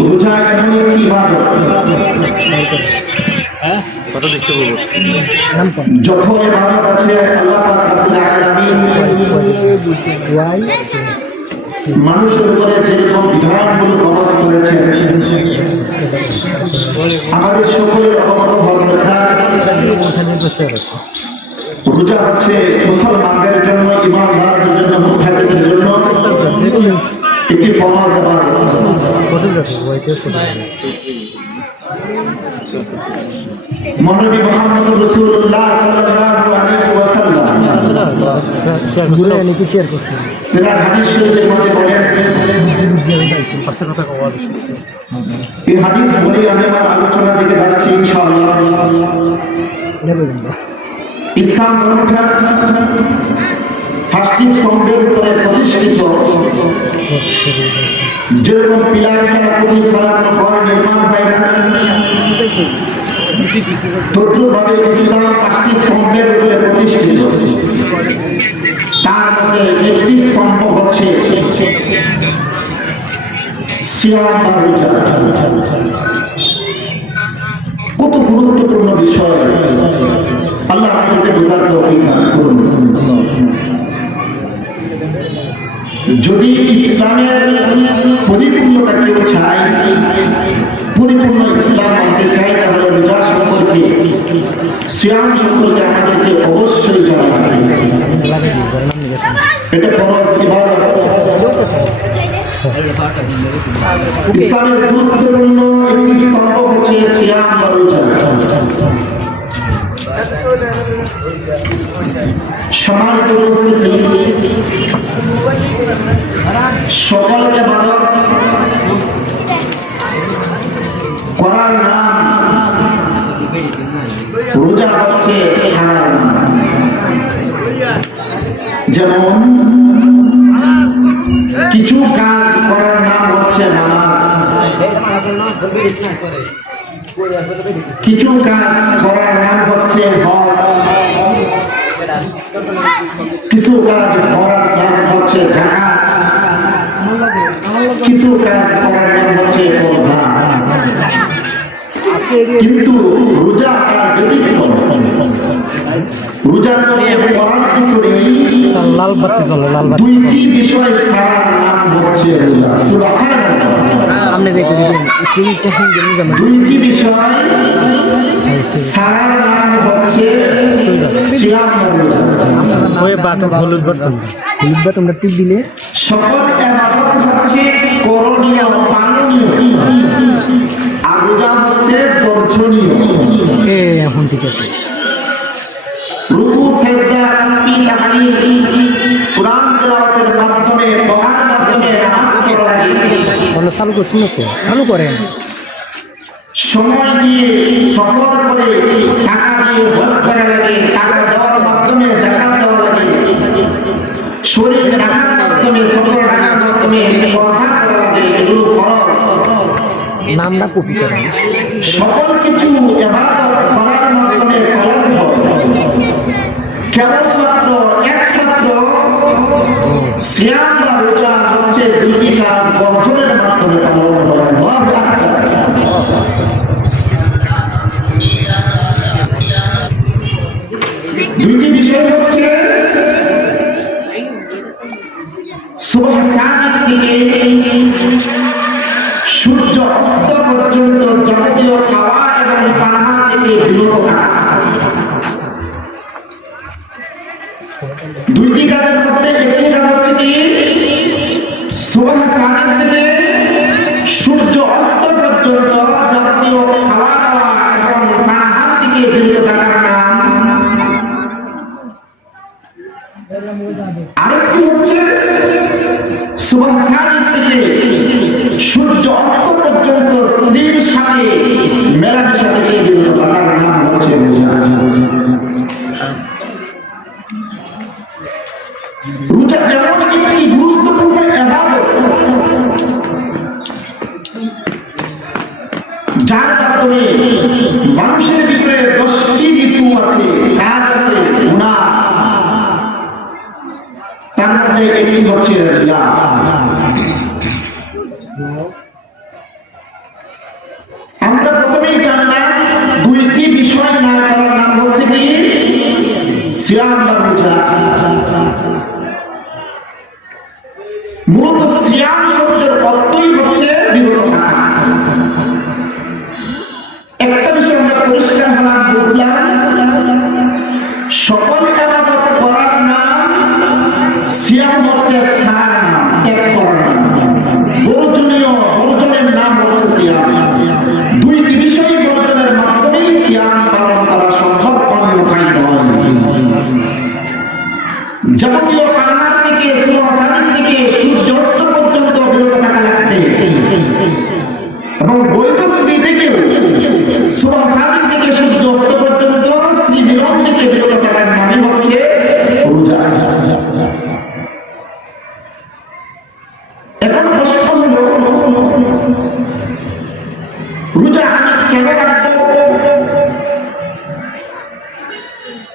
রোজা এমন একটি ইবাদত যত ইবাদত আছে আল্লাহ পাক রব্বুল আলামিন মানুষের উপরে যেরকম বিধানগুলো ফরজ করেছেন আমাদের সকলের অবগত হওয়া দরকার। রোজা হচ্ছে মুসলমানদের জন্য, ইমানদারদের জন্য, মুত্তাকিদের জন্য একটি ফরজ ইবাদত। মহানবী মুহাম্মদ রাসূলুল্লাহ সাল্লাল্লাহু আলাইহি ওয়াসাল্লাম তেনার হাদিস শরীফের মধ্যে বলেন, এই হাদিস বলে আমি আমার আলোচনার দিকে যাচ্ছি ইনশাআল্লাহ। ইসলাম ধর্মটা 5টি স্তম্ভের উপরে প্রতিষ্ঠিত। যেরকম পিলার ছাড়া, খুঁটি ছাড়া কোনো ঘর নির্মাণ হয় না, তদ্রুপভাবে ইসলাম 5টি স্তম্ভের উপরে প্রতিষ্ঠিত। তার মধ্যে একটি স্তম্ভ হচ্ছে সিয়াম বা রোজা। কত গুরুত্বপূর্ণ বিষয়, আল্লাহ আমাদেরকে বোঝার তৌফিক দান করুন। যদি ইসলামের পরিপূর্ণতা কেউ চায়, পরিপূর্ণ ইসলাম মানতে চাই, তাহলে রোজা সম্পর্কে, সিয়াম সম্পর্কে আমাদেরকে অবশ্যই জানা হবে। এটা ফরজ ইবাদত। ইসলামের গুরুত্বপূর্ণ একটি স্তম্ভ হচ্ছে সিয়াম বা রোজা। সম্মানিত উপস্থিতি, সকলকে ইবাদত করার নাম রোজা হচ্ছে সারার নাম। যেমন কিছু কাজ করার নাম হচ্ছে নামাজ, কিছু কাজ করার নাম হচ্ছে হজ, কিছু কাজ করার নাম হচ্ছে যাকাত, কিছু কাজ করার নাম হচ্ছে কোরবান। কিন্তু রোজা তার ব্যতিক্রম। রোজার করার কিছু নেই, দুইটি বিষয় ছাড়ার নাম হচ্ছে রোজা। সুবহানাল্লাহ। দুইটি বিষয় ছাড়ার নাম হচ্ছে সিয়াম বা রোজা। তোমরা টিপ দিলে সকল ইবাদত হচ্ছে করণীয়, পালনীয়, আর রোজা হচ্ছে দর্শনীয়। এখন ঠিক আছে। রুকু, সিজদা, তাসবিহ, তাহলিল, কুরআন তেলাওয়াতের মাধ্যমে, দোয়ার মাধ্যমে নামাজ পড়া লাগে। চালু করছেন না তো? চালু করেন। সময় দিয়ে, সফর করে, টাকা দিয়ে হজ করা লাগে, টাকা দেওয়ার মাধ্যমে যাকাত দেওয়া লাগে, শরীর টাকার মাধ্যমে, সফর টাকার মাধ্যমে কথা করা লাগে। এগুলো ফরজ। নামটা কপি করেন। সকল কিছু ইবাদত করার মাধ্যমে পালন হয়। কেবলমাত্র একমাত্র সিয়াম বা রোজা হচ্ছে দুটি কাজ বর্জনের মাধ্যমে পালন হয়। দুইটি বিষয় হচ্ছে সুবহ সাদিক থেকে সূর্য অস্ত পর্যন্ত যাবতীয় খাওয়া এবং পানাহার থেকে বিরত থাকা। দুইটি কাজের মধ্যে একটি কাজ হচ্ছে কি সুবহ সাদিক থেকে সূর্য অস্ত পর্যন্ত যাবতীয় খাওয়া দাওয়া এবং পানাহার থেকে বিরত থাকার নাম। আরেকটি হচ্ছে সুবহ সাদিক থেকে সূর্য অস্ত পর্যন্ত স্ত্রীর সাথে মেলামেশা থেকে বিরত থাকার নাম হচ্ছে রোজা। রোজা এমন একটি গুরুত্বপূর্ণ ইবাদত যার মাধ্যমে মানুষের ভিতরে 10টি ঋতু আছে, কাজ আছে, গুনাহ, তার মধ্যে একটি হচ্ছে রিয়া। মূলত সিয়াম শব্দের অর্থই হচ্ছে বিরত থাকা। একটা বিষয় আমরা পরিষ্কার হলাম, বুঝলাম, সকল ইবাদত করার নাম সিয়াম হচ্ছে তার নাম, ত্যাগ করার নাম। বর্জনের নাম হচ্ছে সিয়াম। দুইটি বিষয় বর্জনের মাধ্যমেই সিয়াম পালন করা সম্ভব, অন্যথায় নয়। যাবতীয় পানাহার থেকে সুবহানাল্লাহ থেকে সূর্যাস্ত পর্যন্ত বিরত থাকা লাগবে, এবং বৈধ স্ত্রী থেকে সুবহানাল্লাহ থেকে সূর্যাস্ত পর্যন্ত স্ত্রী মিলন থেকে বিরত থাকার নামই হচ্ছে রোজা। এখন প্রশ্ন হলো, রোজা আমি কেন রাখবো?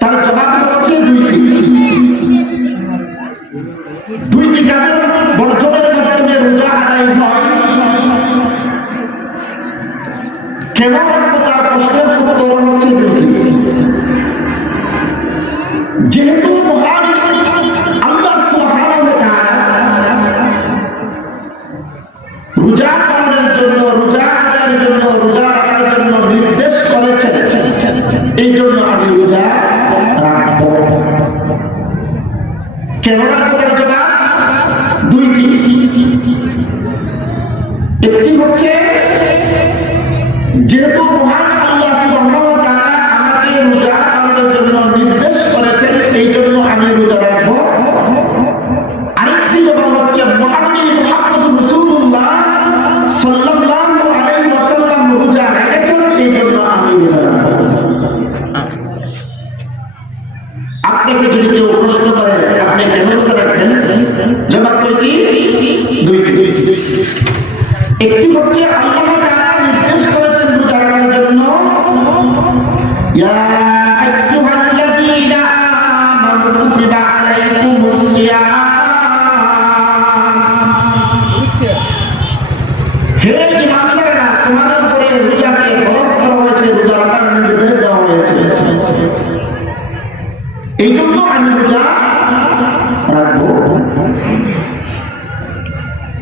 তার জবাব হচ্ছে দুইটি কাজের বর্জনের মাধ্যমে রোজা আদায় হয়। কেন রাখবো তার প্রশ্নের উত্তর হচ্ছে যেহেতু মহান আল্লাহ সুবহানাহু ওয়া তাআলা রোজা পালনের জন্য, রোজা আদায়ের জন্য, রোজা রাখার জন্য নির্দেশ করেছেন, এই জন্য আমি রোজা রাখবো। কেন রাখবো তার জবাব দুইটি। একটি হচ্ছে যেহেতু মহান আল্লাহ সুবহানাহু ওয়া তাআলা আমাকে রোজা পালনের জন্য নির্দেশ করেছেন, এই জন্য আমি রোজা রাখবো। আরেকটি জবাব হচ্ছে মহানবী মুহাম্মদুর রাসূলুল্লাহ সাল্লাল্লাহু আলাইহি ওয়াসাল্লাম রোজা রেখেছেন, এই জন্য আমি রোজা রাখবো। আপনাকে যদি কেউ প্রশ্ন করে আপনি কেন রোজা রাখবেন, জবাব কি? দুইটি। একটি হচ্ছে আল্লাহ তাআলা নির্দেশ করেছেন রোজা রাখার জন্য, ইয়া আইয়ুহাল্লাযীনা আমানু কুতিবা আলাইকুমুস সিয়াম, হে ঈমানদাররা তোমাদের উপরে রোজাকে ফরজ করা হয়েছে, রোজা রাখার নির্দেশ দেওয়া হয়েছে, এই জন্য আমি রোজা রাখবো।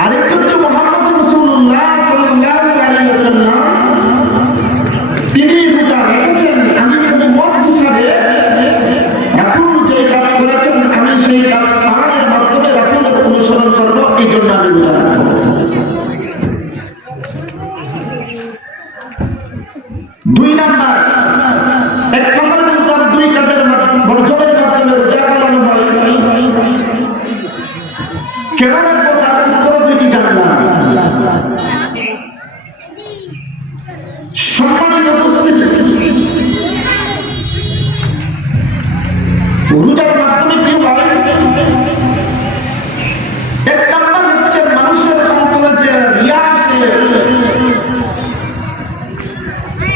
আরেকটা হচ্ছে মুহাম্মদুর রাসূলুল্লাহ সাল্লাল্লাহু আলাইহি ওয়াসাল্লাম তিনি রোজা রেখেছেন, আমি উম্মত হিসাবে রাসূল যে কাজ করেছেন আমি সেই কাজ পালনের মাধ্যমে রাসূলের অনুসরণ করব, এই জন্য আমি রোজা রাখবো। দুই নাম্বার, এক নম্বর বুঝলাম দুই কাজের বর্জনের মাধ্যমে রোজা পালন হয়। কেন রাখবো তার উত্তর দুইটি জানলাম। সম্মানিত উপস্থিতি, রোজার মাধ্যমে কি হয়? এক নম্বর হচ্ছে মানুষের অন্তরে যে রিয়া আছে,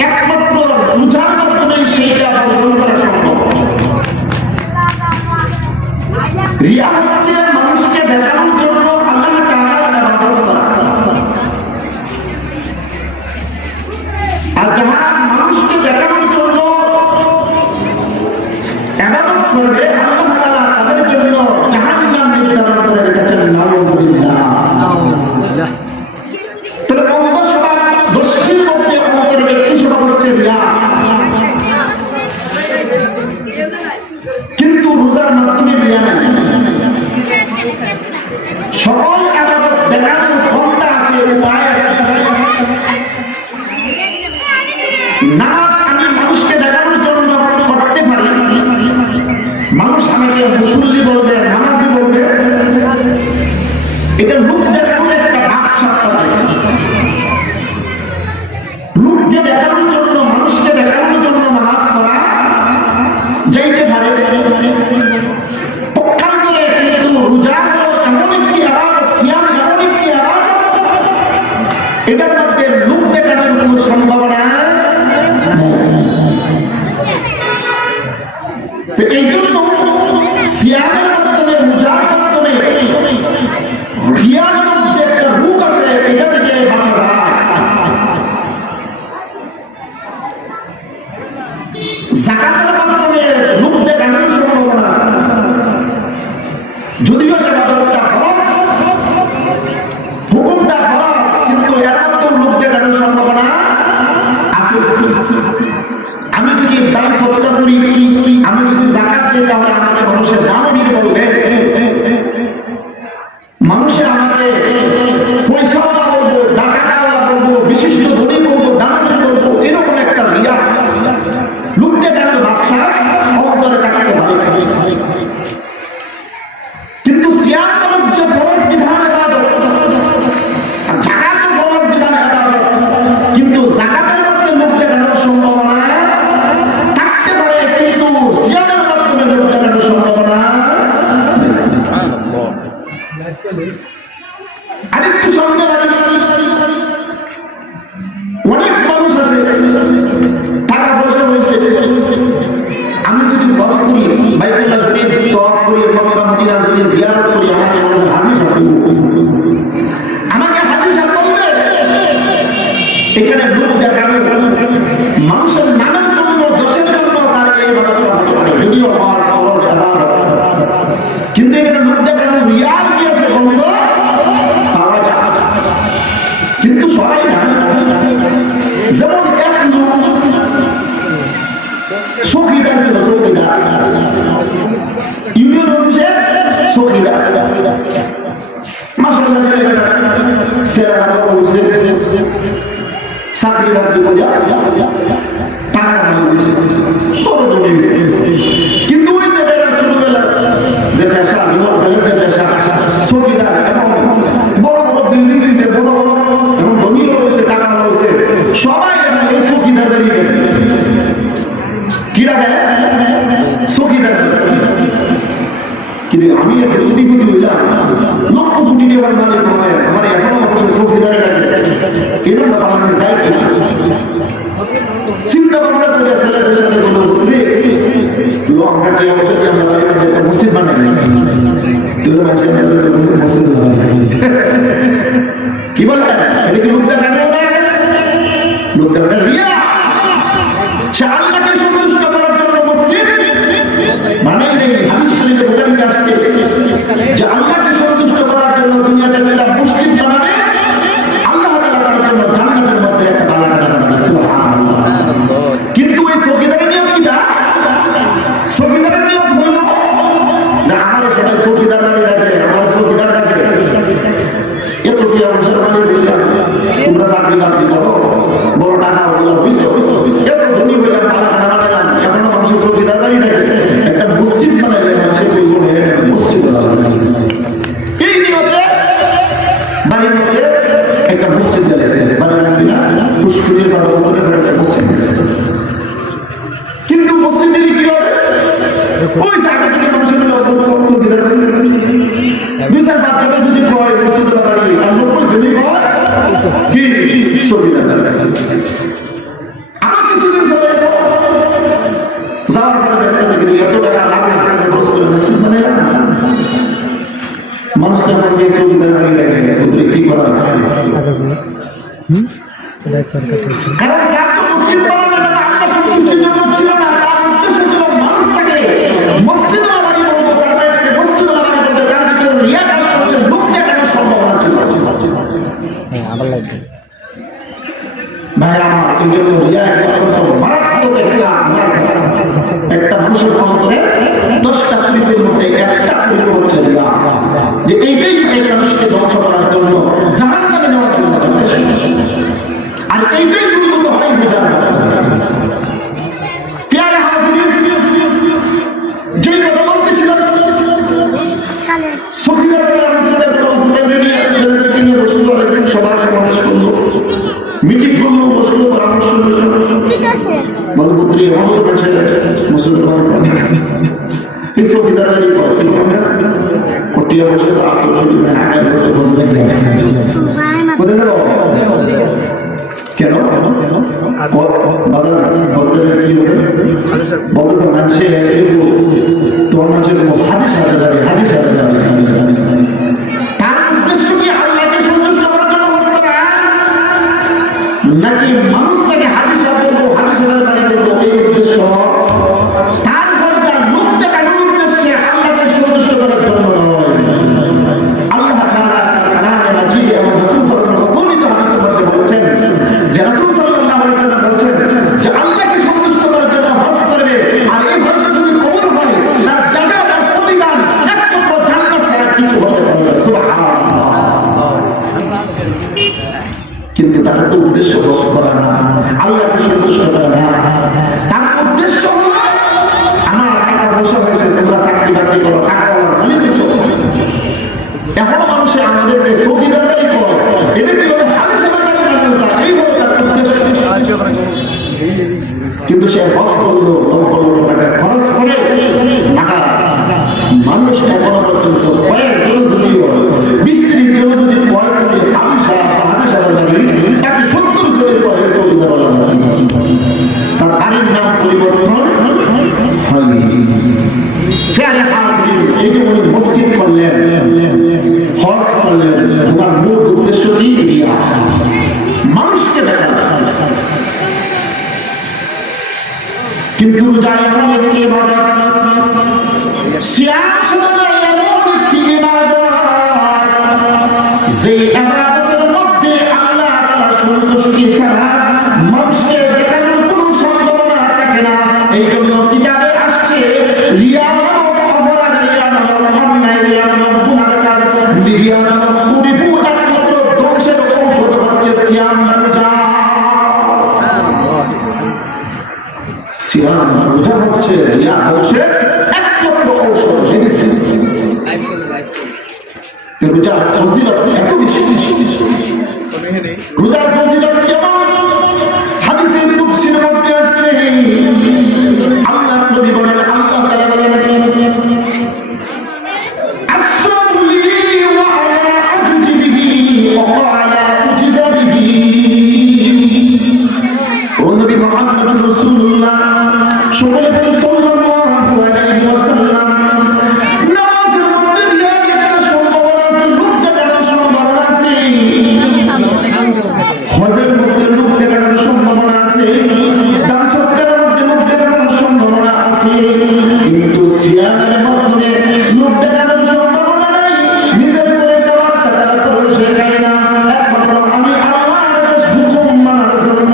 একমাত্র রোজার মাধ্যমে সেইটা বর্জন করা সম্ভব। রিয়া হচ্ছে মানুষকে দেখানোর জন্য আল্লাহ তাআলার ইবাদত করা, আর যারা মানুষকে দেখানোর জন্য ইবাদত করবে আল্লাহ তাআলা তাদের জন্য জাহান্নাম নির্ধারণ করে রেখেছেন। নাউযুবিল্লাহ। তাহলে অন্ধ সবার দোষীর মধ্যে অন্তরের একটি স্বভাব হচ্ছে রিয়া, কিন্তু রোজার মাধ্যমে রিয়া নাই। সকল ইবাদত দেখানোর ক্ষমতা আছে, উপায় আছে। নামাজ আমি মানুষকে দেখানোর জন্য করতে পারি, মানুষ আমাকে মুসল্লি বলবে, নামাজি বলবে, এটা লোক দেখানোর একটা ভাব সাক্ষাৎ। লোককে দেখানোর জন্য, মানুষকে দেখানোর জন্য নামাজ পড়া যাইতে পারে, পক্ষান্তরে কিন্তু রোজা এমন একটি ইবাদত, সিয়াম এমন একটি ইবাদত, এটার মধ্যে লোক দেখানোর কোনো সম্ভাবনা। এই জন্য সিয়ামের মাধ্যমে, রোজার মাধ্যমে রিয়ার যে একটা রূপ আছে, এটা থেকে মদিনা যদি জিয়ারত করি আমাকে বলবে হাজির সাহেব, আমাকে হাজির সাহেব বলবে। এখানে লোক দেখানো মানুষের নামের জন্য দোষের জন্য তার এই ইবাদতটা হতে পারে, যদিও ওয়াজ ফরজ ইবাদত, কিন্তু এখানে লোক দেখানো রিয়াল কি আছে বলবো পাওয়া যায়, কিন্তু সবাই না। যেমন এক লোক চৌকিদার ছিল, চৌকিদার ইউনিয়ন অফিসের চৌকিদার, মাশাআল্লাহ সেরা চাকরি বাকরি করে টাকা কামাইছে, বড় ধনী হয়েছে। কিন্তু ওই যে ছোটবেলা যে পেশা, যুবক যে পেশা চৌকিদার, এখন বড় বড় বিল্ডিং দিয়েছে, বড় বড় এখন ধনী হয়েছে, টাকা হয়েছে, সবাই এই চৌকিদার বেরিয়ে কি ডাকে চৌকিদার। কিন্তু আমি একটা কোটিপতি হইলাম, লক্ষ কোটি টাকার মালিক নয়, আমার এখনো অবশ্য চৌকিদারে ডাকে, এরকম আমাকে চাই চিন্তা ভাবনা করে ছেলেদের সাথে বলবো রে আমরা টিয়া বছর দিয়ে আমরা বাড়ির মধ্যে একটা মসজিদ বানাই, তুই মসজিদ কি বলে এটা কি লোক দেখানো না, লোক দেখানো রিয়া। সে আল্লাহকে সন্তুষ্ট করার জন্য মসজিদ বানাই নেই। হাদিস শরীফে বুখারীতে আসছে যে আল্লাহকে সন্তুষ্ট করার জন্য দুনিয়াতে একটা মসজিদ বানাবে, আল্লাহ তাআলা তার জন্য জান্নাতের মধ্যে একটা বাগান বানাবে, সুবহানাল্লাহ। কিন্তু ওই চৌকিদারের নিয়ত কিটা? চৌকিদারের নিয়ত হইল যে আমার সবাই চৌকিদার বাড়ি রাখে, আমার চৌকিদার রাখে, এত কি অবসর মালিক হইলাম, তোমরা চাকরি বাকরি করো, বড় টাকা ওগুলো হইছে, এত ধনী হইলাম, বাগান বানালাম, এখনো মানুষের চৌকিদার বাড়ি রাখে, একটা মসজিদ বানাইলে মানুষের মসজিদ এই নিয়তে বাড়ির মধ্যে একটা মসজিদ গেছে, বাড়ির কিনা পুষ্করিয়ে তার উপরে একটা মসজিদ গেছে। কিন্তু মসজিদে কি হবে? ওই জায়গা থেকে মানুষের বিচার পাত্রটা যদি কয় মসজিদে বাড়ি, আর লোক যদি কয় কি চৌকিদার, আরো কিছুদিন চলে যাওয়ার পরে দেখা যায় কিন্তু এত টাকা লাগে খরচ করে মসজিদ বানাইলাম, মানুষকে আমার গিয়ে চৌকিদার বাড়ি লাগে, কি করা কারণ তার তো মসজিদ বানানো এটা আল্লাহ সন্তুষ্টির জন্য ছিল না, তার উদ্দেশ্য ছিল মানুষ তাকে মসজিদ বাড়ি বলবো, তার বাইরে মসজিদ বাড়ি বলবে, তার ভিতরে রিয়া কাজ করছে, লোক দেখানোর সম্ভাবনা ছিল। আবার লাগবে ভাই আমার এই জন্য রিয়া মারাত্মক একটা মানুষের অন্তরে 10টা শরীফের মধ্যে একটা শরীফ হচ্ছে রিয়া, যে এইটাই এই মানুষকে ধ্বংস করার জন্য, জাহান্নামে নেওয়ার জন্য, আর এইটাই দুর্গত হয় বোঝার। প্যারে হাজির যেই কথা বলতেছিলাম, সভা সমাবেশ করলো, মিটিং করলো, বসলো, পরামর্শ বলপুত্রী মুসলমান এই চৌকিদারি কটিয়া বসে কেন বলতেছে মানুষে তোমার মানুষের হাদিস সাথে যাবে, হাদিস সাথে যাবে। তার উদ্দেশ্য কি আল্লাহকে সন্তুষ্ট করার জন্য নাকি মানুষ তাকে হাদিস সাথে করবো, হাদিস সাথে দাঁড়িয়ে করবো, এই উদ্দেশ্য? তারপর তার লোক দেখানোর উদ্দেশ্যে আল্লাহকে সন্তুষ্ট করার জন্য নয়। আল্লাহ তাআলা তার কালামে মাজিদে এবং রাসূল সাল্লাল্লাহু আলাইহি ওয়াসাল্লাম হাদিসের মধ্যে বলেছেন যে রাসূল সাল্লাল্লাহু আলাইহি ওয়াসাল্লাম বলেছেন যে আল্লাহকে সন্তুষ্ট করার জন্য হজ করবে, আর এই হজ যদি কবুল হয় তার জাযা, তার প্রতিদান একমাত্র জান্নাত ছাড়া কিছু হতে পারে না। সুবহানাল্লাহ। কিন্তু তার তো উদ্দেশ্য হজ করা না, আল্লাহকে সন্তুষ্ট করা না, তার উদ্দেশ্য হলো আমার টাকা পয়সা হয়েছে, তোমরা চাকরি বাকরি করো, টাকা মালিক হয়েছে। এখনো মানুষে আমাদেরকে চৌকিদার বাড়ি কর, এদেরকে বলে হাদিস বাড়ি বানানো যায়, এই হলো তার উদ্দেশ্য। কিন্তু সে হজ করলো, লক্ষ লক্ষ টাকা খরচ করে, টাকা মানুষ এখনো পর্যন্ত কয়েক জন যদিও 20-30 জন যদি কয়েক হাদিস বাড়ি তাকে 70 জনের পরে চৌকিদার বলা হয়। তার বাড়ির নাম তোমার মূল উদ্দেশ্য কি? রিয়া, মানুষকে দেখা। কিন্তু রোজা এমন একটি ইবাদত, সিয়াম সাধনা এমন একটি ইবাদত, যে ইবাদতের মধ্যে আল্লাহ তাআলা সন্তুষ্টি ছাড়া মানুষকে দেখানোর কোনো সম্ভাবনা থাকে না। এই জন্য কিতাবে আসছে রিয়া নামক অপরাধ, রিয়া নামক অন্যায়, রিয়া নামক গুনাহের কাজ, রিয়া নামক কুফর, একমাত্র ধ্বংসের ঔষধ হচ্ছে সিয়াম রোজা। সিয়াম রোজা হচ্ছে রিয়া ধ্বংসের একমাত্র ঔষধ। রোজার ফজিলত এত বেশি, রোজার ফজিলত কেমন? হাদিসে কুদসির মধ্যে আসছে, আল্লাহর নবী বলেন, আল্লাহ তাআলা বলেন, আসসালি ওয়া আলা আজজি বিহি ওয়া আলা উজজা বিহি। ও নবী মুহাম্মদ রাসূলুল্লাহ সকলে বলে সাল্লাল্লাহু আলাইহি ওয়াসাল্লাম, নামাজের মধ্যে রিয়ার একটা সম্ভাবনা আছে, লোক দেখানোর সম্ভাবনা আছে, হজের মধ্যে লোক দেখানোর সম্ভাবনা আছে, দান সৎকারের মধ্যে লোক দেখানোর সম্ভাবনা আছে, কিন্তু সিয়ামের মধ্যে লোক দেখানোর সম্ভাবনা নাই। নিজের করে খাবার টাকা করে সে খায় না, একমাত্র আমি আল্লাহর হুকুম মানার জন্য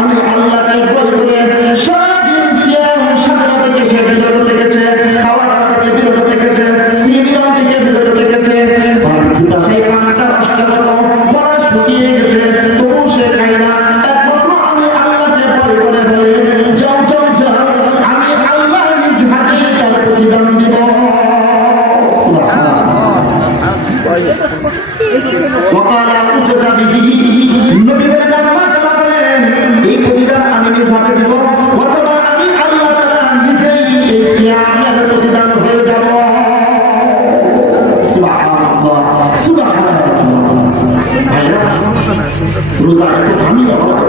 আমি আল্লাহকে ভয় করে সারাদিন সিয়াম সাধনা থেকে সে বিরত থেকেছে, খাওয়া দাওয়া থেকে বিরত থেকেছে, শ্রীনিরাম থেকে বিরত থেকেছে, তার পিপাসায় কানটা রাষ্ট্রগত পড়া শুকিয়ে গেছে, তবু সে খায় না। একমাত্র আমি আল্লাহকে ভয় করে বলে, যাও যাও যাও, আমি আল্লাহ নিজ হাতে তার প্রতিদান দিব। وقال أجزى به নবী বলেন, আল্লাহ তাআলা বলেন, এই প্রতিদান আমি নিজ হাতে দিব, অথবা আমি আল্লাহ তাআলা নিজেই এই সিয়ামের প্রতিদান হয়ে যাব। সুবহানাল্লাহ, সুবহানাল্লাহ। রোজা এত দামি ইবাদত।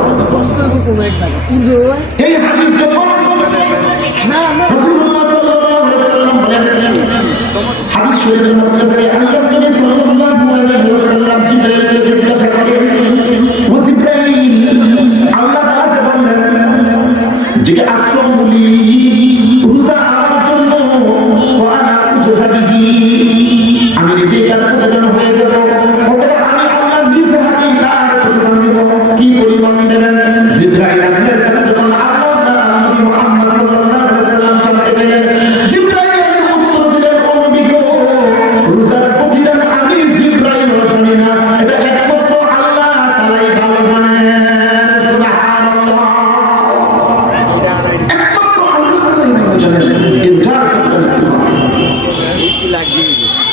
এই হাদিস যখন রাসূলুল্লাহ সাল্লাল্লাহু আলাইহি ওয়াসাল্লাম বলেন, হাদিস শরীফের মধ্যে আছে, আল্লাহর নবী সাল্লাল্লাহু আলাইহি ওয়াসাল্লাম জিবরাইলকে জিজ্ঞাসা করেন, ও জিবরাইল, আল্লাহ তাআলা যে বললেন যে আসসালি, রোজা আমার জন্য, ওয়া আনা উজজা বিহি, আমি নিজেই তার প্রতিদান হয়ে যাব, অথবা আমি আল্লাহ নিজ হাতে তার প্রতিদান দিব। কি পরিমাণ দেবেন? জিবরাইল আমিনের কাছে যখন আল্লাহ তাআলা নবী মুহাম্মদ সাল্লাল্লাহু আলাইহি ওয়াসাল্লাম জানতে গেলেন, জিবরাইল উত্তর দিলেন, ও নবী গো, রোজার প্রতিদান আমি জিবরাইল জানি না, এটা একমাত্র আল্লাহ তাআলাই ভালো জানেন। সুবহানাল্লাহ, একমাত্র আল্লাহ তাআলাই ভালো জানেন এই রোজার প্রতিদান কি লাগবে।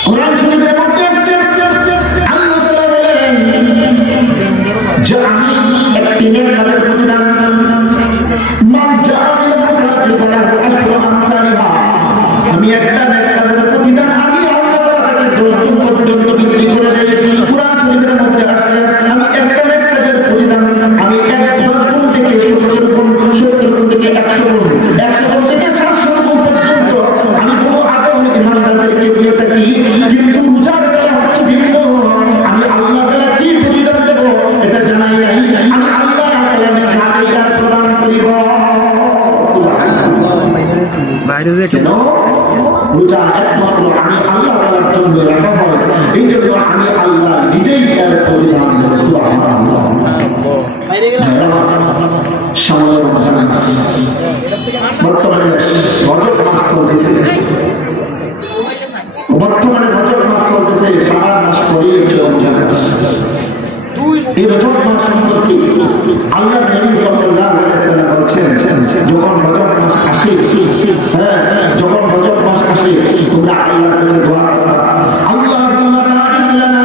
কোরআন শরীফের মধ্যে আসছে, আল্লাহ তাআলা বলেন যে আমি একটি নেক কাজের প্রতিদান, মান জাআ বিল হাসানাতি ফালাহু আশরু আমসালিহা, আমি একটা নেক কাজের প্রতিদান আমি আল্লাহ তাআলা তাকে 10 গুণ পর্যন্ত বৃদ্ধি করে দেই। কোরআন শরীফের মধ্যে আসছে, আমি একটা নেক কাজের প্রতিদান আমি 10 গুণ থেকে 70 গুণ, 70 গুণ থেকে 100 গুণ, 100 গুণ থেকে 700 গুণ পর্যন্ত আমি কোনো আদমী ইমানদারদেরকে দিয়ে থাকি। কিন্তু রোজার বেলা হচ্ছে ভিন্ন, আমি আল্লাহ তাআলা কি প্রতিদান দেব এটা জানাই নাই, আমি আল্লাহ তাআলা নিজ হাতে তার প্রদান করিব। কেন? রোজা একমাত্র আমি আল্লাহ তাআলার জন্য রাখা হয়, এই জন্য আমি আল্লাহ নিজেই তার প্রতিদান দেব। সুবহানাল্লাহ। সময় বর্তমানে রজব মাস চলতেছে, বর্তমানে রজব মাস চলতেছে, শাবান মাস পরে রমজান মাস। এই রজব মাস সম্পর্কে আল্লাহ নবী সাল্লাল্লাহু আলাইহি ওয়াসাল্লাম বলেছেন, যখন রজব মাস আসে, যখন রজব মাস আসে, তোমরা আল্লাহর কাছে দোয়া করো, আল্লাহুম্মা বারিক লানা,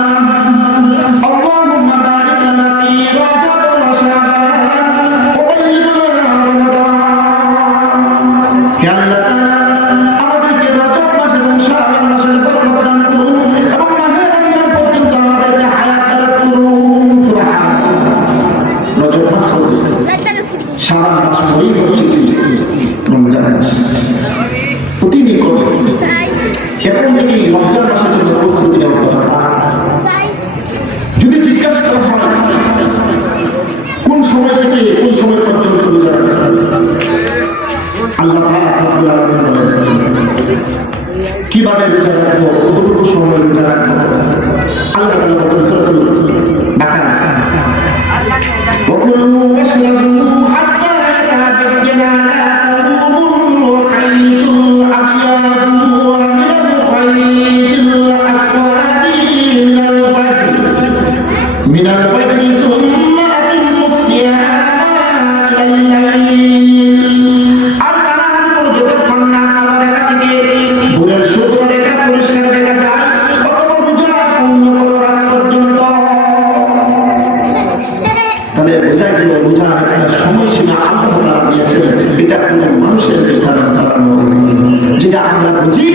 আল্লাহুম্মা বারিক লানা ফি রজব ওয়া শাবান ওয়া বাল্লিগনা রমাদান। হে আল্লাহ তাআলা, আমাদেরকে রজব মাস এবং শাবান মাসের বরকত দান করুন এবং মাহে রমজান পর্যন্ত আমাদেরকে হায়াত দারাজ করুন। সুবহানাল্লাহ। রজব মাস চলতেছে, শাবান মাস পরেই হচ্ছে রমজান মাস। মিনাল ফাজরি সুম্মা আতিমুস সিয়াম ইলাল-লাইল। আর কানার উপর যতক্ষণ না কালো রেখা থেকে ভোরের সূর্য রেখা পরিষ্কার দেখা যায় অথবা রোজা পূর্ণ করো রাত পর্যন্ত। তাহলে বোঝা গেল রোজার একটা সময়সীমা আল্লাহ তাআলা দিয়েছেন, এটা কোনো মানুষের নির্ধারণ করানো, যেটা আমরা বুঝি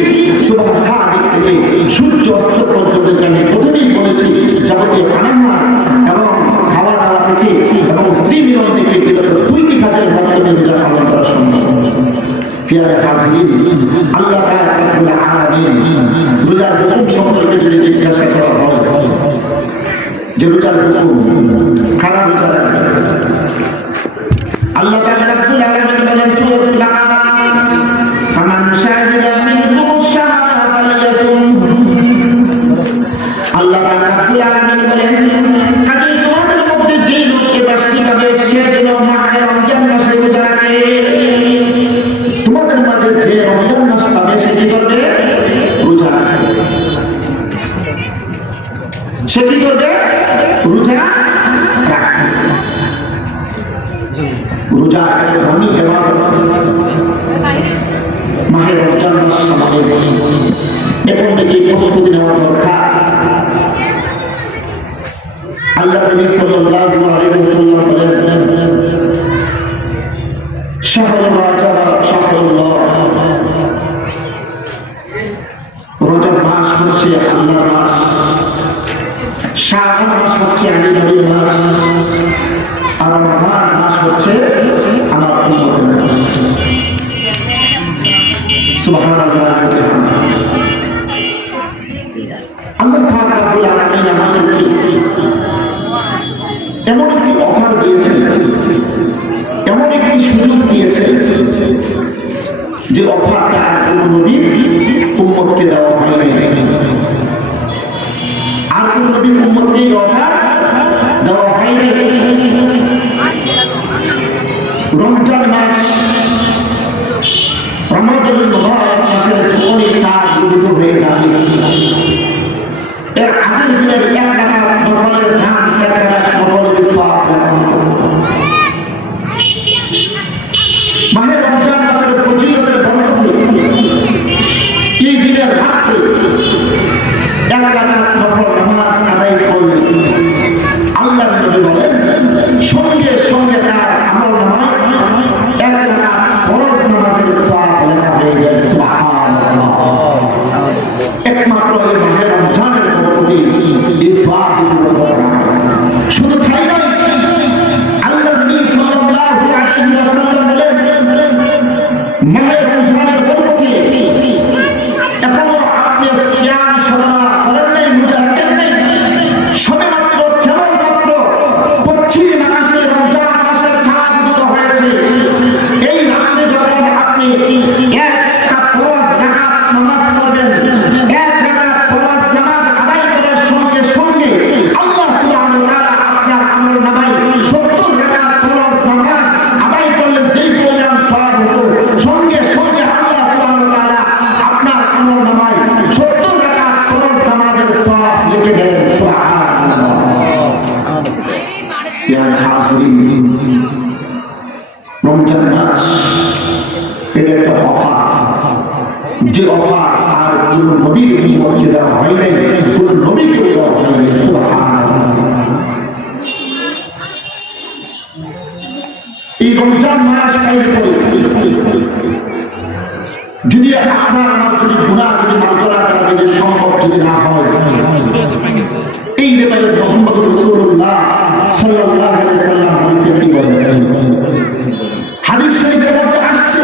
সুবহ সাদিক থেকে সূর্য অস্ত পর্যন্ত। আমি প্রথমেই বলেছি যাবতীয় পানাহার এবং খাওয়া দাওয়া থেকে এবং স্ত্রী মিলন থেকে বিরত দুইটি কাজের মাধ্যমে রোজা পালন করা সম্ভব। প্রিয় হাজিরিন, আল্লাহ পাক রব্বুল আলামিন রোজার হুকুম সম্পর্কে যদি জিজ্ঞাসা করা হয় যে রোজার হুকুম কারা রোজা রাখে, আল্লাহ পাক রব্বুল আলামিন বলেন সূরাতুল বাকারা ফামান শাহিদা মিনকুম শাহরা ফালইয়াসুম। আল্লাহ পাক রব্বুল আলামিন বলেন কাজেই তোমাদের মধ্যে যেই লোককে বাসটি পাবে সে যেন মাহে রমজান মাসে রোজা রাখে। তোমাদের মাঝে যে রমজান মাস পাবে সে কি করবে? রোজা রাখবে। সে কি করবে? রোজা রাখবে। রোজা একটা দামি ইবাদত। মাহে রমজান মাস আমাদের এখন থেকে প্রস্তুতি নেওয়া দরকার। আল্লাহ নবী সাল্লাল্লাহু আলাইহি ওয়াসাল্লাম বলেন শাহরুর রাজব শাহরুল্লাহ, রজব মাস হচ্ছে আল্লাহর মাস, শাবান মাস হচ্ছে আমি নবীর মাস, আর রমজান মাস হচ্ছে আমার উম্মতের মাস। সুবহানাল্লাহ। আল্লাহ পাক রব্বুল আলামিন আমাদেরকে এমন একটি অফার দিয়েছেন, এমন একটি সুযোগ দিয়েছেন যে অফারটা আর কোন নবীর উম্মতকে দেওয়া হয়নি। আর কোন নবীর উম্মতকে এই অফার দেওয়া হয়নি। রমজান মাস রমাদানুল মুবারক মাসের জীবনে চাঁদ উদিত হয়ে যাবে। এর আগের দিনের এক রাকাত নফলের দাম এক রাকাত নফলের সওয়াব। মাহে রমজান মাসের ফজিলতের বরকতে এই দিনের রাতে এক রাকাত নফল নামাজ আদায় করলে আল্লাহর নবী বলেন সঙ্গে সঙ্গে তার আমলনামায় এক রাকাত ফরজ নামাজের সওয়াব লেখা হয়ে যায়। সুবহানাল্লাহ। একমাত্র এই মাহে রমজানের বরকতে এই সওয়াব শুধু তাই নয়, আল্লাহর নবী সাল্লাল্লাহু আলাইহি ওয়াসাল্লাম বলেন মাহে রমজানের বরকতে এখনো আপনি সিয়াম সাধনা করেন নাই, রোজা রাখেন নাই, সবে মাত্র কেবল মাত্র পশ্চিম আকাশে রমজান মাসের চাঁদ উদিত হয়েছে। এই রাত্রে যখন আপনি এক রাকাত ফরজ রাকাত নামাজ পড়বেন, এক রাকাত ফরজ নামাজ আদায় করার সঙ্গে সঙ্গে আল্লাহ সুবহানাহু ওয়া তাআলা আপনার আমলনামায় 70 রাকাত ফরজ নামাজ আদায় করলে যেই পরিমাণ সওয়াব হতো, সঙ্গে সঙ্গে আল্লাহ সুবহানাহু ওয়া তাআলা আপনার আমলনামায় 70 রাকাত ফরজ নামাজের সওয়াব লিখে দেন। সুবহানাল্লাহ। ইয়া হাজিরিন, রমজান মাস এটা একটা অফার, যে অফার আর কোন নবীর উম্মতকে দেওয়া হয় নাই, কোন নবীকে দেওয়া হয় নাই। সুবহানাল্লাহ। এই রমজান মাস পাইলে পরে যদি আপনার আমার যদি গুনাহ যদি মার্জনা করা যদি সম্ভব যদি না হয়, এই ব্যাপারে মুহাম্মদ রাসূলুল্লাহ সাল্লাল্লাহু আলাইহি ওয়াসাল্লাম হাদিসে কি বলেন? হাদিস শরীফের মধ্যে আসছে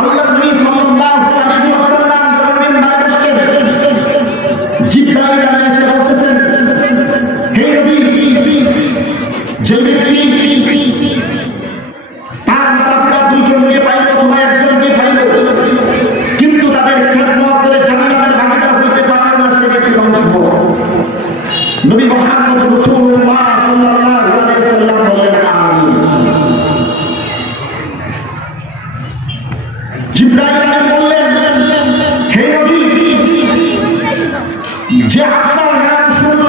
আল্লাহর নবী সাল্লাল্লাহু আলাইহি ওয়াসাল্লাম মিম্বারে বসে জিবরাইল এসে বলতেছেন, হে নবী, যে ব্যক্তি তার মাতা-পিতা দুইজনকে পাইল অথবা একজনকে পাইল কিন্তু তাদের খেদমত করে জান্নাতের ভাগীদার হইতে পারল না, সে ব্যক্তি ধ্বংস হবে। নবী মুহাম্মদ রাসূলুল্লাহ সাল্লাল্লাহু আলাইহি ওয়াসাল্লাম বলেন আমিন। জিবরাইল বললেন, হে নবী, যে আপনার নাম শুনলো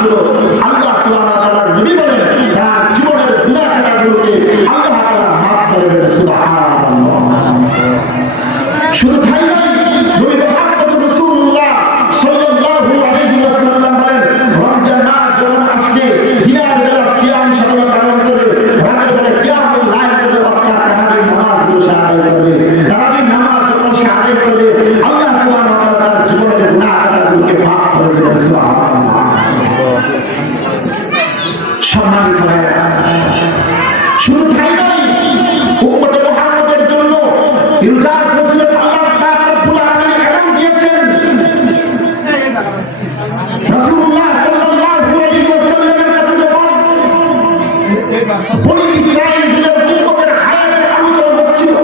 ছিল আল্লাহ সুবহানাহু ওয়া তাআলার নবী বলেন তার জীবনের গুনাহ খাতাগুলোকে আল্লাহ তাআলা মাফ করে দেন সুবহানাল্লাহ। শুধু তাই নয়, নবী মুহাম্মদ রাসূলুল্লাহ সাল্লাল্লাহু আলাইহি ওয়াসাল্লাম বলেন রমজান মাস যখন আসবে দিনের বেলা সিয়াম সাধনা পালন করে রাতের বেলা কিয়ামুল লাইল করে অর্থাৎ তারাবির নামাজগুলো সে আদায় করবে। তারাবির নামাজ যখন সে আদায় করবে আল্লাহ সুবহানাহু ওয়া তাআলা তার জীবনের গুনাহ খাতাগুলোকে মাফ করে দেবেন সুবহানাল্লাহ। সম্মানিত ভাইরা, শুধু তাই নয়, উম্মতে মুহাম্মদের জন্য রোজার ফজিলত আল্লাহ পাক রব্বুল আলামিন এমন দিয়েছেন। রাসূলুল্লাহ সাল্লাল্লাহু আলাইহি ওয়াসাল্লামের কাছে যখন বনি ইসরাঈলের উম্মতের হায়াতের আলোচনা হচ্ছিল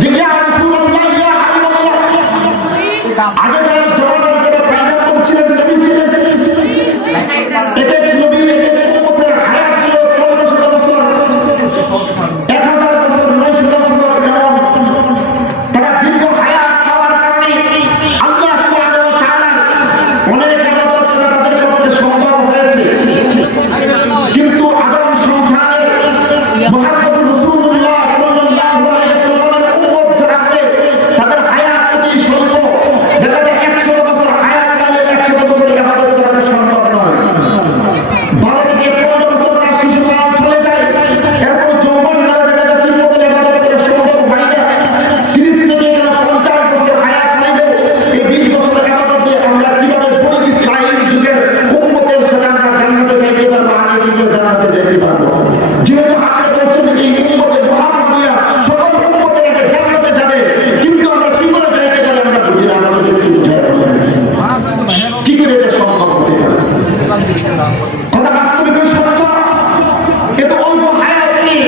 যে ইয়া রাসূলুল্লাহ ইয়া হাবিবাল্লাহ, আগে যারা জমানার যারা পয়দা করছিলেন নবী ছিলেন, এক এক নবীর এক এক উম্মতের হায়াত ছিল 1500 বছর, 1000 বছর, 900 বছর। তারা দীর্ঘ হায়াত পাওয়ার কারণে আল্লাহ সুবহানাহু ওয়া তাআলা অনেক ইবাদত করা তাদের পক্ষে সম্ভব হয়েছে। কিন্তু আদম সন্তানের মুহাম্মদ রাসূলুল্লাহ সাল্লাল্লাহু আলাইহি ওয়াসাল্লামের উম্মত যারা হবে তাদের হায়াত অতি স্বল্প। দেখা যায় 100 বছর হায়াত মানে 100 বছর ইবাদত করা সম্ভব নয়। 12 থেকে 15 বছর তার শিশুকাল চলে যায়, এরপর যৌবন কালে দেখা যায় ঠিক মতো ইবাদত করা সম্ভব হয় না। 30 থেকে 50 বছর হায়াত পাইলেও এই 20 বছর ইবাদত দিয়ে আমরা কিভাবে বনি ইসরাঈল যুগের উম্মতের সাথে আমরা জান্নাতে যাইতে পারবো, আগে যুগের জান্নাতে যাইতে পারবো। যেহেতু আপনি বলছেন এই উম্মতে মুহাম্মাদিয়া সকল উম্মতের আগে জান্নাতে যাবে, কিন্তু আমরা কি করে যাইতে পারি আমরা বুঝি না। আমাদের কি বুঝায় বলেন, কি করে এটা সম্ভব হতে পারে? কথা বাস্তবিক সত্য। কিন্তু অল্প হায়াত নিয়ে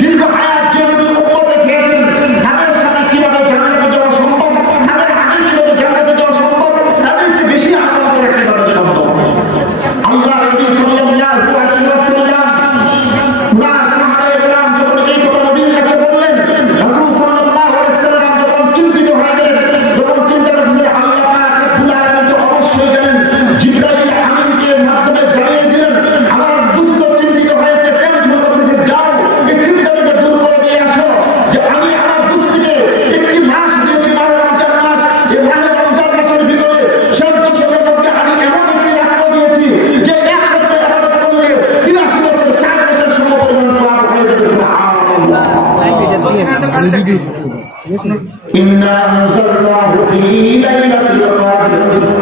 দীর্ঘ হায়াত যে নবীর উম্মতে পেয়েছেন তাদের সাথে কিভাবে জান্নাতে যাওয়া সম্ভব, তাদের আগে কিভাবে জান্নাতে যাওয়া সম্ভব, তাদের চেয়ে বেশি আশা করা কিভাবে সম্ভব? আল্লাহ নবী সাল্লাল্লাহু আলাইহি ওয়াসাল্লাম ওনার সাহাবায়ে কেরাম যখন এই কথা নবীর কাছে বললেন, রাসূল সাল্লাল্লাহু আলাইহি ওয়াসাল্লাম যখন চিন্তিত হয়ে গেলেন, তখন চিন্তা করছিলেন আল্লাহ পাক রব্বুল আলামিন তো অবশ্যই জানেন। জিবরাইল আমিনকে মাধ্যমে জানিয়ে দিলেন আমার দুস্থ চিন্তিত হয়েছে, টেনশন করতেছে, যাও এই চিন্তাটাকে দূর করে দিয়ে আসো যে আমি আমার দুস্থকে একটি মাস দিয়েছি, মাহে রমজান মাস। এই মাহে রমজান মাসের ভিতরে 7 দশকের মধ্যে আমি এমন একটি রাত্র দিয়েছি যে এক রাত্রে ইবাদত করলে 83 বছর 4 বছর সমপরিমাণ সওয়াব হয়ে যাবে। সুবহানাল্লাহ। ইন্না আনজালনাহু ফী লাইলাতিল কদর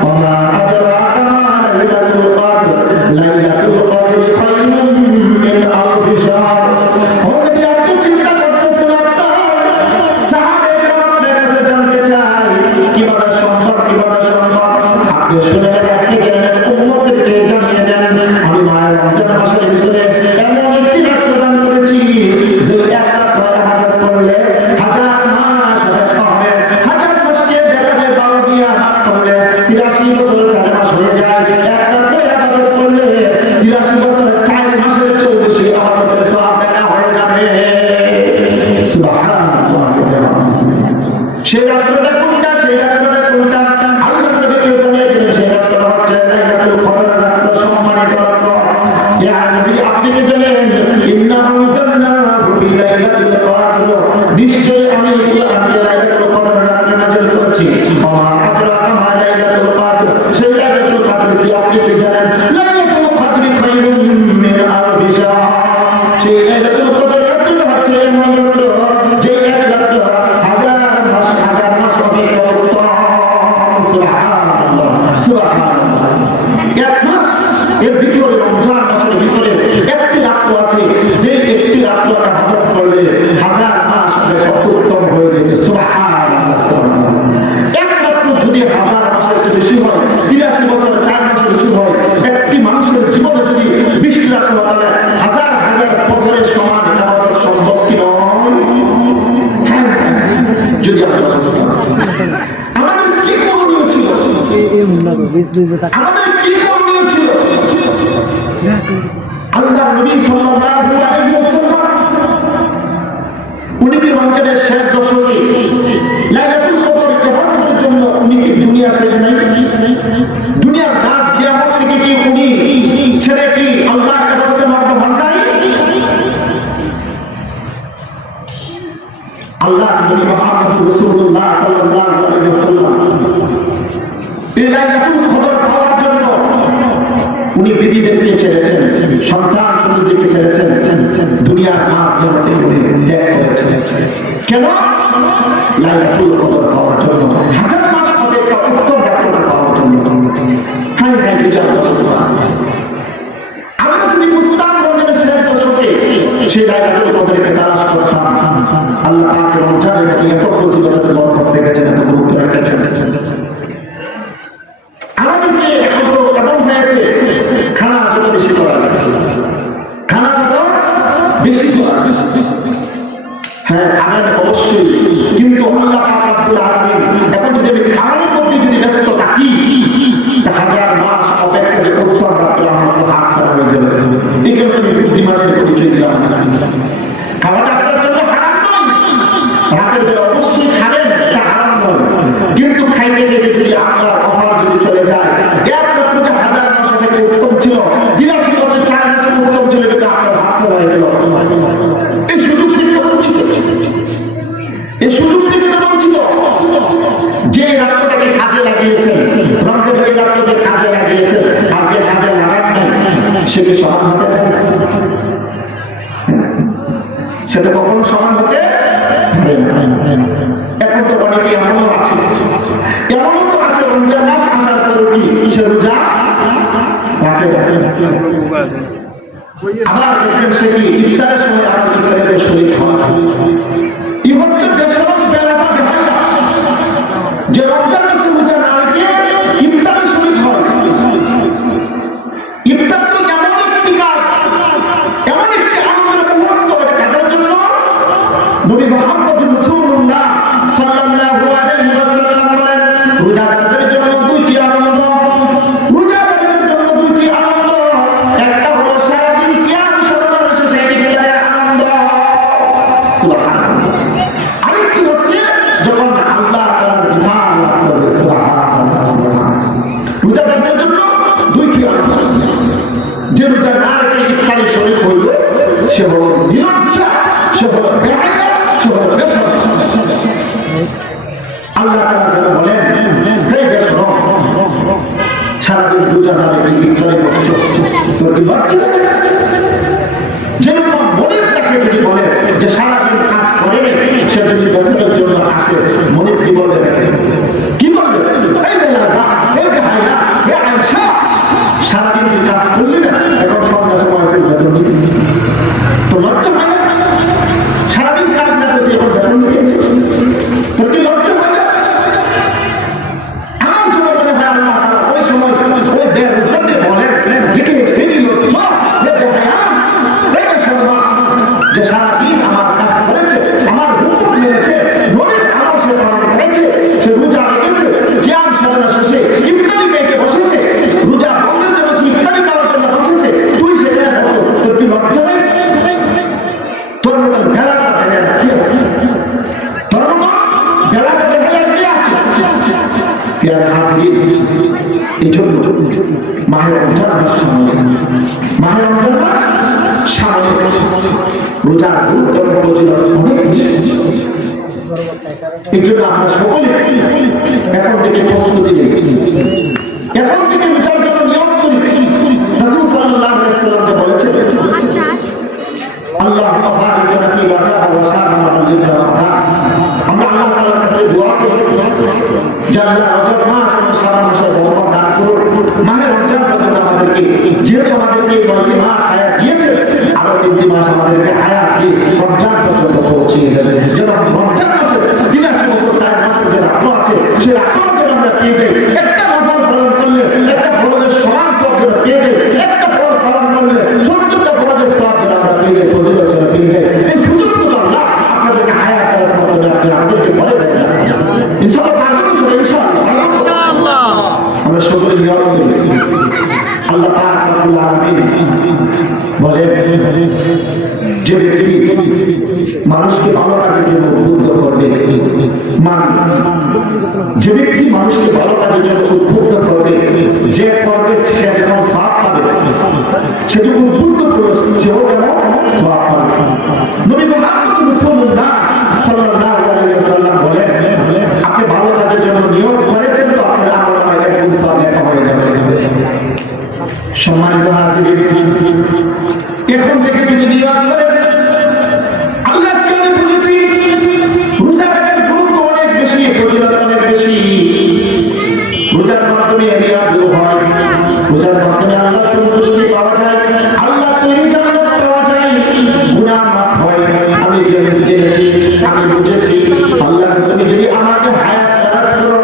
ওয়া মা আদরাকা মা লাইলাতুল কদর লাইলাতুল কদর খায়রুম মিন আলফি শাহর। ওরে আপনি চিন্তা করতেছেন, আপনার সাহাবায়ে কেরামের কাছে জানতে চাই কিভাবে সম্ভব, কিভাবে সম্ভব। আপনি শুনে আপনি জ্ঞানের উম্মতকে জানিয়ে দেন আমি মায়ের রমজান মাসের ভিতরে এমন একটি রাত প্রদান করেছি যে এক রাত ইবাদত করলে 1000 মাস ব্যস্ত হবে। 1000 মাসকে দেখা যায় 12 দিয়ে ভাগ করলে 83 বছর 4 মাস হয়ে যায়। এক রাত ইবাদত করলে 83 বছর 4 মাসের 24 ইবাদতের সওয়াব দেখা হয়ে যাবে। সুবহানাল্লাহ। সেই রাতটা কোনটা? সেই রাতটা কোনটা? আল্লাহ নবীকে জানিয়ে দিলেন সেই রাতটা হচ্ছে লাইলাতুল কদর রাত, সম্মানিত রাত। ইয়া নবী আপনি কি জানেন ইন্না আনজালনাহু ফী লাইলাতুল কদর, নিশ্চয় আমি লাইলাতুল কদর রাতে নাযিল করেছি। ওয়া মা আদরাকা মা লাইলাতুল কদর, সেই লাইলাতুল কদর কি আপনি কি জানেন? লাইলাতুল কদর খায়রুম মিন আলফি শাহর। সেই লাইলাতুল কদর রাতটা হচ্ছে এমন রাত যে এক রাত 1000 মাস অপেক্ষা উত্তম। সুবহানাল্লাহ, সুবহানাল্লাহ। এক মাস এর ভিতরে রমজান মাসের ভিতরে একটি রাত্র আছে যে একটি রাত্র ইবাদত করলে 1000 মাস উত্তম হয়ে যাবে। সুবহানাল্লাহ, সুবহানাল্লাহ। এক রাত্র যদি 1000 মাসের বেশি হয়, 83 বছর 4 মাসের বেশি হয়, একটি মানুষের জীবনে যদি 20 রাত্র তাহলে 1000 বছরের সমান ইবাদত সম্ভব কি নয়? হ্যাঁ, যদি আমরা আমাদের কি করণীয় ছিল? আমাদের কি করণীয় ছিল? আল্লাহ নবী সাল্লাল্লাহু আলাইহি ওয়াসাল্লাম উনি কি রমজানের শেষ দশকে লাইলাতুল কদর ইবাদতের জন্য উনি কি দুনিয়া ছেড়ে নাই? দুনিয়ার নাজ কিয়ামত থেকে কি উনি ছেলে কি আল্লাহর ইবাদতে মগ্ন হন নাই? আল্লাহ নবী মুহাম্মদ রাসূলুল্লাহ সাল্লাল্লাহু আলাইহি ওয়াসাল্লাম এই লাইলাতুল কদর পাওয়ার জন্য উনি বিবিদেরকে ছেড়েছেন, সন্তান সন্ততিকে ছেড়েছেন, দুনিয়ার মাঝ জগতে উনি ত্যাগ করেছেন। কেন? লাইলাতুল কদর পাওয়ার জন্য, হাজার মাস অপেক্ষা উত্তম রাত্রিটা পাওয়ার জন্য। হাই হাই বিজার আমরা যদি বুঝতাম রমজানের শেষ দশকে সেই লাইলাতুল কদরকে তালাশ করতাম, আল্লাহ পাক রমজানের মধ্যে এত ফজিলতের বরকত রেখেছেন, এত গুরুত্ব রেখেছেন। আমাদেরকে এখন তো এমন হয়েছে খানা যত বেশি করা যায়, খানা যত বেশি করা, হ্যাঁ খাবেন অবশ্যই, কিন্তু আল্লাহ পাক রব্বুল আলামিন এখন যদি আমি খাবারের প্রতি যদি ব্যস্ত থাকি, হাজার মাস অপেক্ষা যে উত্তর রাত্রে আমার তো হাত ছাড়া হয়ে যাবে। এখানে তুমি বুদ্ধিমানের পরিচয় দিলাম। খাওয়াটা আপনার জন্য হারাম নয়, রাতের বেলা অবশ্যই খাবেন, তা হারাম নয়, কিন্তু খাইতে খাইতে যদি আপনার অফার যদি চলে যায়, এক রাত্রে যে হাজার মাস থেকে উত্তম ছিল, 82 বছর 4 রাত্রে উত্তম ছিল, কিন্তু আপনার হাত ছাড়া হয়ে গেল। এই সুযোগ থেকে বঞ্চিত, এই সুযোগ থেকে বঞ্চিত। যে রাত্রটাকে কাজে লাগিয়েছেন, রমজানের এই রাত্রকে কাজে লাগিয়েছেন, আর যে কাজে লাগান নাই সে কি সমান হতে পারে? সেটা কখনো সমান হতে এখন তো অনেকে এমনও আছে, এমনও তো আছে রমজান মাস আসার পরে কি সে রোজা রাখে, আবার দেখবেন সে কি ইফতারের সময় আর ইফতারের শরীর হয়। এই হচ্ছে বেশরম বেলাটা বেহায়া, যে রমজান মাসে রোজা না রেখে ইফতারের শরীর হয়। ইফতার তো এমন একটি কাজ, এমন একটি আনন্দের মুহূর্ত, এটা কাদের জন্য? নবী মুহাম্মদ রাসূলুল্লাহ সাল্লাল্লাহু আলাইহি ওয়াসাল্লাম বলেন, রোজাদারদের জন্য দুইটি আনন্দ, রোজাদারদের জন্য দুইটি আনন্দ। একটা হলো সারাদিন সিয়াম সাধনার শেষে ইফতারের আনন্দ, সুবহানাল্লাহ। আরেকটি হচ্ছে যখন আল্লাহ তাআলার বিধান লাভ করবে, সুবহানাল্লাহ। রোজাদারদের জন্য দুইটি আনন্দ। যে রোজা না রেখে ইফতারে শরীক হইল সে হলো নির্লজ্জ, সে হলো বেহায়া, সে হলো বেশরম। আল্লাহ তাআলা বলেন, হে বেশরম, সারাদিন রোজা না রেখে ইফতারে বসছো, তোর কি লজ্জা লাগে? যেরকম মনিব তাকে যদি বলে যে সারাদিন কাজ করে সে যদি বেতনের জন্য আসে, মনিব কি বলবে? কি বলবে? এই বেলাজা, এই বেহায়া, এই আয়েশা, সারাদিন তুই কাজ করলি না, এখন সন্ধ্যা সময় বেতন নিবি, তো লজ্জা হয় না? সারাদিন কাজ না করতে এখন বেতন নিবি, তোর কি লজ্জা হয় না? আমার জন্য মনে হয় আল্লাহ তাআলা ওই সময় ওই বেরোজগারকে বলেন যে লজ্জা, যে সারাদিন আমার কাজ করেছে, আমার হুকুম মেনেছে, নবীর আলো সে পালন করেছে, সে রোজা রেখেছে, সিয়াম সাধনা শেষে ইফতারি পেতে বসেছে, রোজা বন্ধের জন্য সে ইফতারি করার জন্য বসেছে, তুই সেখানে বসো, তোর কি লজ্জা নেই? তোর মতন বেলাটা দেখে কি আছে? তোর মতন বেলাটা দেখে কি আছে? পিয়ারে হাজির, এই জন্য মাহে রমজান মাস, মাহে রমজান মাস সামনে রোজার গুরুত্ব ফজিলত অনেক বেশি। এই জন্য আমরা সকলে এখন থেকে প্রস্তুতি নিই, এখন থেকে রোজার জন্য নিয়ম করি। রাসূল সাল্লাল্লাহু আলাইহি ওয়াসাল্লাম বলেছেন, আল্লাহুম্মা বারিক লানা ফি রাজাব ওয়া শাবান ওয়া বাল্লিগনা রমাদান। আমরা আল্লাহ তাআলার কাছে দোয়া করি যে আল্লাহ রজব মাস এবং শাবান মাসে বরকত দান করুন। মাহে রমজান পর্যন্ত আমাদেরকে, যেহেতু আমাদেরকে এই 9টি মাস হায়াত দিয়েছে, আরো 3টি মাস আমাদেরকে হায়াত দিয়ে রমজান পর্যন্ত পৌঁছিয়ে দেবে। যেমন রমজান মাসে 83 বছর 4 মাস যে রাত্র আছে, সেই রাত্র যেন আমরা পেয়ে যাই। একটা নফল পালন করলে একটা ফরজের সমান সওয়াব যেন পেয়ে যাই, একটা ফরজ পালন করলে 70টা ফরজের সওয়াব যেন আমরা পেয়ে যাই, ফজিলত যেন পেয়ে যাই। এই সুযোগটুকু আল্লাহ আপনাদেরকে হায়াত দেওয়ার মাধ্যমে আপনি আমাদেরকে করে দেন। ইনশাআল্লাহ পারবেন তো? ইনশাআল্লাহ আমরা সকলে নিয়ত করি। আল্লাহ পাক রব্বুল আলামিন বলেন, যে ব্যক্তি মানুষকে ভালো কাজের জন্য উদ্বুদ্ধ করবে, যে ব্যক্তি মানুষকে ভালো কাজের জন্য উদ্বুদ্ধ করবে, যে করবে সে যেমন সওয়াব পাবে, সেটুকু দ্রুত চেয়েও কেমন সওয়াব পাবে। নবী মুহাম্মদ রাসূলুল্লাহ সাল্লাল্লাহু আলাইহি ওয়াসাল্লাম বলেন, আপনি ভালো কাজের জন্য নিয়ত করেছেন তো আপনার আমলনামায় এক গুণ সওয়াব লেখা হয়ে যাবে। সম্মানিত হাজিরিন, এখন থেকে যদি নিয়ত করেন, আল্লাহ আজকে আমি বলেছি রোজা রাখার গুরুত্ব অনেক বেশি, ফজিলত অনেক বেশি। রোজার মাধ্যমে রিয়াদ হয়, রোজার মাধ্যমে আল্লাহ সন্তুষ্টি পাওয়া যায়, আল্লাহ তৈরি জান্নাত পাওয়া যায়, গুনাহ মাফ হয়। আমি জেনেছি, আমি বুঝেছি, আল্লাহ তুমি যদি আমাকে হায়াত দারাজ করো,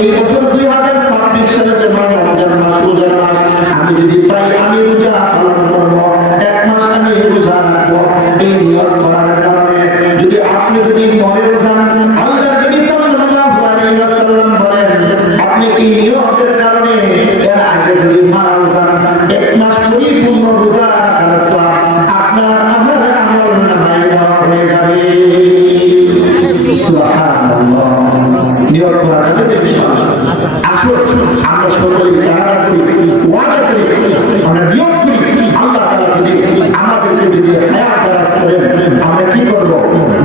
এই বছর 2026 সালে যে রমজান মাস, রোজার মাস আমি যদি পাই, আমি রোজা পালন করবো, এক মাস আমি রোজা রাখবো। এই নিয়ত করার কারণে যদি আপনি যদি মনে যান, আল্লাহ নবী সাল্লাল্লাহু আলাইহি ওয়াসাল্লাম বলেন, আপনি এই নিয়তের কারণে এর আগে যদি মারা যান, এক মাস পরিপূর্ণ রোজা রাখার সওয়াব আপনার আমার আমলনামায় দেওয়া হয়ে যাবে। সুবহানাল্লাহ। নিয়ত করা যাবে তো ইনশাআল্লাহ। আসলে আমরা সকলে তাআলা করি, ওয়াদা করি, আমরা নিয়ত করি, আল্লাহ তাআলা যদি আমাদেরকে যদি হায়াত দারাজ করেন, আমরা কি করব?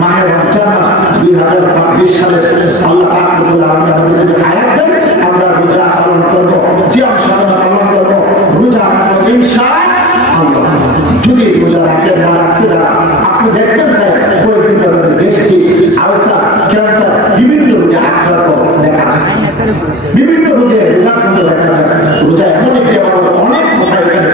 মাহে রমজান মাস 2026 সালে আল্লাহ পাক রব্বুল আলামিন আমাদেরকে যদি হায়াত দেন, আমরা রোজা পালন করব, সিয়াম সাধনা পালন করব, রোজা রাখবো ইনশাআল্লাহ। যদি রোজা রাখেন না রাখছে যারা, আপনি দেখবেন স্যার বিভিন্ন রোগের গ্যাস্ট্রিক, আলসার, ক্যান্সার, বিভিন্ন রোগে আক্রান্ত দেখা যায়, বিভিন্ন রোগে রোজা দেখা যায়। রোজা এমন একটি আবার অনেক কথা এখানে